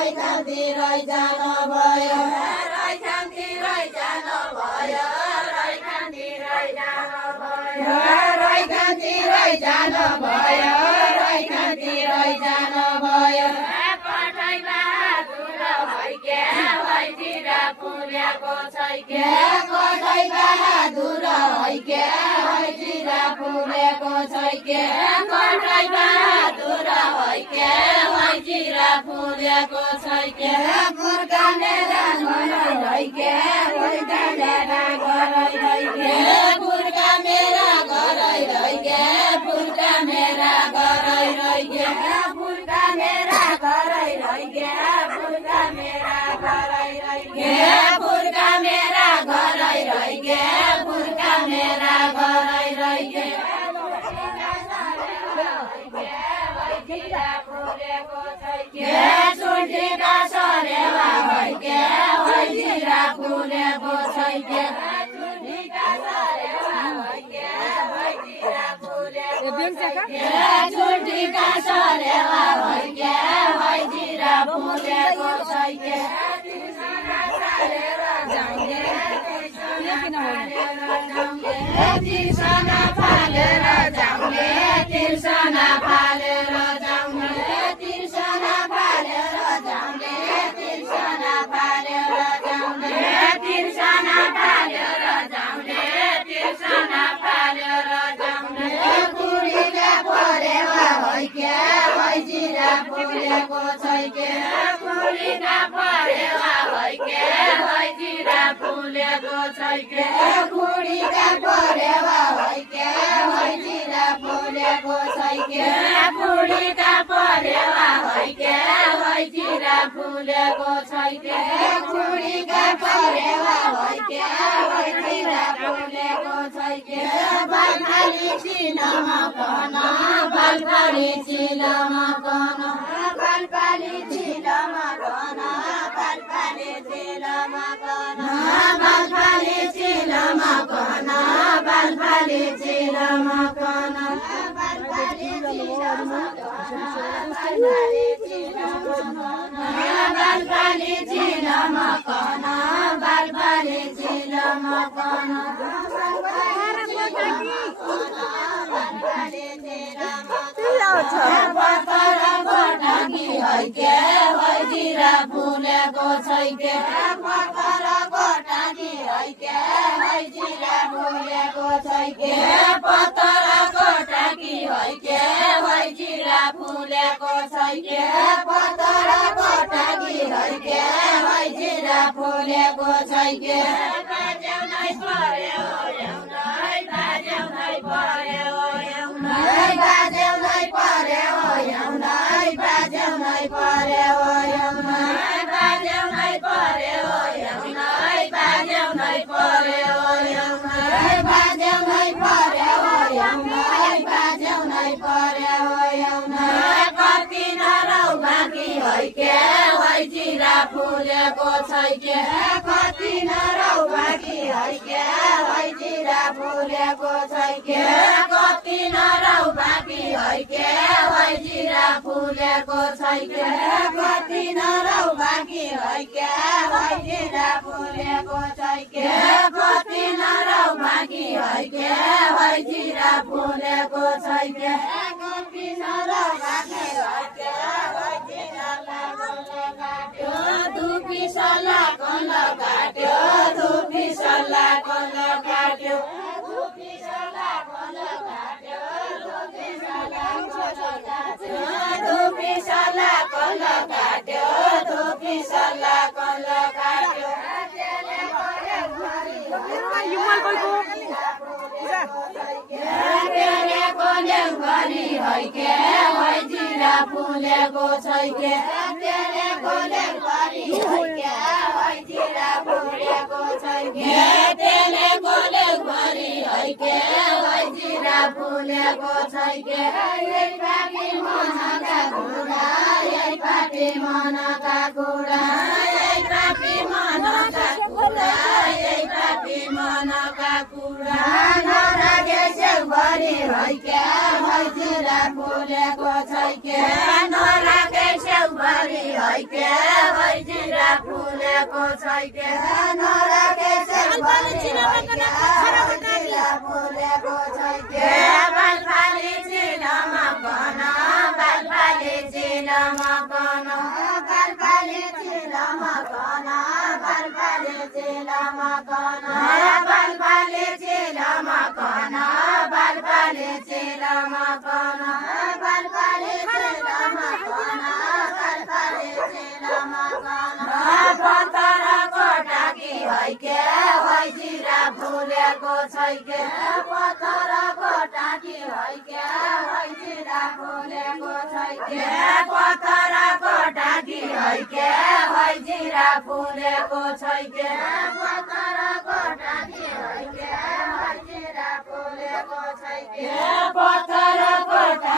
रैखानतिरै जानु भयो रैखानतिरै जानु भयो रैखानतिरै जानु भयो रैखानतिरै जानु भयो रैखानतिरै जानु भयो कठै बहादुर हैके हैजिरा फुलेको छैके कठै बहादुर हैके हैजिरा फुलेको छैके कठै बहादुर हैके हैजिरा फुलेको छैके फुर्का मेरा गरै हैके फुर्का मेरा गरै हैके फुर्का मेरा गरै हैके फुर्का मेरा गरै हैके फुर्का मेरा गरै हैके फुर्का मेरा गरै हैके फुर्का मेरा गरै हैके फुर्का मेरा गरै हैके सुन्टीका सरेवा हैके हैजिरा फुलेको छैके सुन्टीका सरेवा हैके हैजिरा फुलेको छैके सुन्टीका सरेवा हैके हैजिरा फुलेको छैके तिर्सना फालेर जाउने तिर्सना फालेर जाउने तिर्सना फालेर जाउने तिर्सना फालेर जाउने तिर्सना फालेर जाउने तिर्सना फालेर जाउने तिर्सना फालेर जाउने कुडीले परेवा हैके हैजिरा फुलेको छैके कुडीका परेवा हैके हैजिरा फुलेको छैके कुडीका परेवा हैके हैजिरा फुलेको छैके कुडीका परेवा हैके हैजिरा फुलेको छैके कुडीका परेवा हैके हैजिरा फुलेको छैके बालखाली चिनमा कन बालखाली चिनमा कन बालखाली चिनमा कन बालखाली चिनमा कन बालखाली चिनमा कन बालखाली चिनमा कन बालखाली चिनमा बालखाली चिनमा कन बालखाली चिनमा कन पत्थर पटाकी हैके हैजिरा फुलेको छैके पत्थर पटाकी हैके हैजिरा फुलेको छैके पत्थर पटाकी हैके हैजिरा फुलेको छैके पत्थर पटाकी हैके हैजिरा फुलेको छैके बाजेउनै पर्यो एउटै बाजेउनै पर्यो एउटै बाजेउनै पर्यो एउटै बाजेउनै पर्यो एउटै बाजेउनै पर्यो एउटै बाजेउनै पर्यो एउटै बाजेउनै पर्यो एउटै बाजेउनै पर्यो एउटै कति नरौ बाँकी हैके हैजिरा फुलेको छैके कति नरौ बाँकी हैके हैजिरा फुलेको छैके कति नरौ बाँकी हैके हैजिरा फुलेको छैके कति नरौ बाँकी हैके हैजिरा फुलेको छैके कति नरौ बाँकी हैके हैजिरा फुलेको छैके कति नरौ बाँकी हैके हैजिरा काट्यो धुपी सल्ला कल्ल काट्यो धुपी सल्ला कल्ल काट्यो धुपी सल्ला कल्ल काट्यो धुपी सल्ला कल्ल काट्यो धुपी सल्ला कल्ल काट्यो धुपी सल्ला कल्ल काट्यो गरी हैके हैजिरा फुलेको छैके गरी हैके हैजिरा फुलेको छैके गरी हैके हैजिरा फुलेको छैके यही पाटी मनका कुरा यही पाटी मनका कुरा यही पाटी मनका कुरा यही पाटी मनका कुरा नरागे सेउभरि हैके हैजिरा फुलेको छैके नरागे सेउभरि हैके छैके नराखे सेलबारी जिरा फुलेको छैके बालबाली जिल्लामा कन बालबाली जिल्लामा कन बालबाली जिल्लामा कन बालबाली जिल्लामा कन बालबाली जिल्लामा कन बालबाली जिल्लामा कन बालबाली जिल्लामा कन बालबाली जिल्लामा कन पत्थरको टाकी हैके है जिरा फुलेको छैके पत्थरको टाकी हैके है जिरा फुलेको छैके पत्थरको टाकी हैके है जिरा फुलेको छैके पत्थरको टाकी हैके है जिरा फुलेको छैके पत्थरको